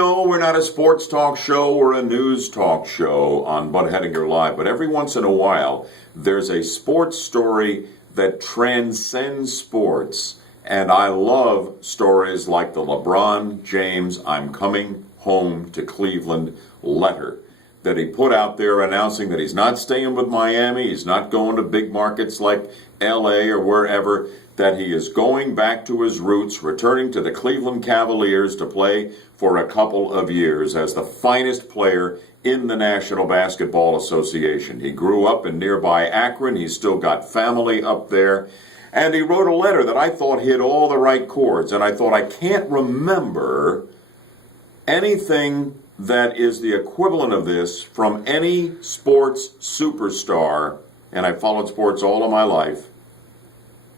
No, we're not a sports talk show or a news talk show on Bud Hedinger Live, but every once in a while there's a sports story that transcends sports. And I love stories like the LeBron James "I'm coming home to Cleveland" letter that he put out there announcing that he's not staying with Miami, he's not going to big markets like LA or wherever, that he is going back to his roots, returning to the Cleveland Cavaliers to play for a couple of years as the finest player in the National Basketball Association. He grew up in nearby Akron, he's still got family up there, and he wrote a letter that I thought hit all the right chords, and I thought, I can't remember anything that is the equivalent of this from any sports superstar, and I followed sports all of my life,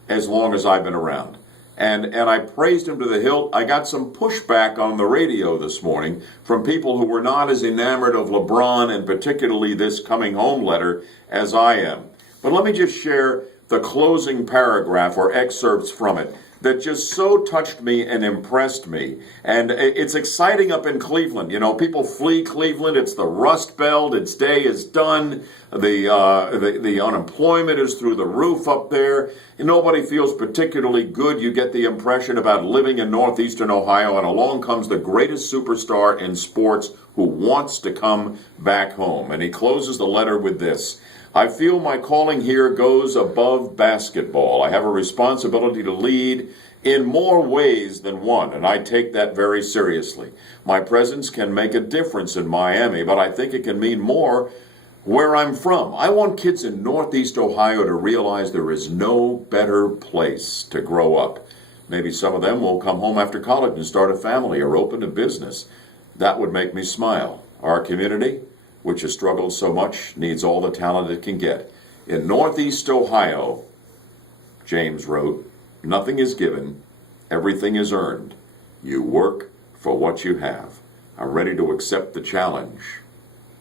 as long as I've been around. And I praised him to the hilt. I got some pushback on the radio this morning from people who were not as enamored of LeBron and particularly this coming home letter as I am. But let me just share the closing paragraph or excerpts from it that just so touched me and impressed me. And it's exciting up in Cleveland. You know, people flee Cleveland. It's the Rust Belt. Its day is done. The unemployment is through the roof up there. Nobody feels particularly good, you get the impression, about living in northeastern Ohio. And along comes the greatest superstar in sports who wants to come back home. And he closes the letter with this: I feel my calling here goes above basketball. I have a responsibility to lead in more ways than one, and I take that very seriously. My presence can make a difference in Miami, but I think it can mean more where I'm from. I want kids in Northeast Ohio to realize there is no better place to grow up. Maybe some of them will come home after college and start a family or open a business. That would make me smile. Our community, which has struggled so much, needs all the talent it can get. In Northeast Ohio, James wrote, nothing is given, everything is earned. You work for what you have. I'm ready to accept the challenge.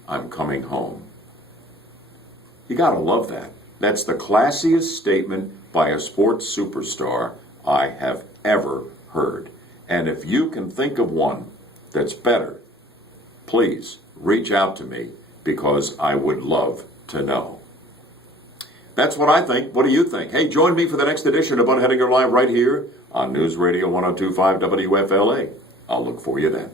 I'm coming home. You gotta love that. That's the classiest statement by a sports superstar I have ever heard. And if you can think of one that's better, please reach out to me, because I would love to know. That's what I think. What do you think? Hey, join me for the next edition of Bud Hedinger Live right here on News Radio 102.5 WFLA. I'll look for you then.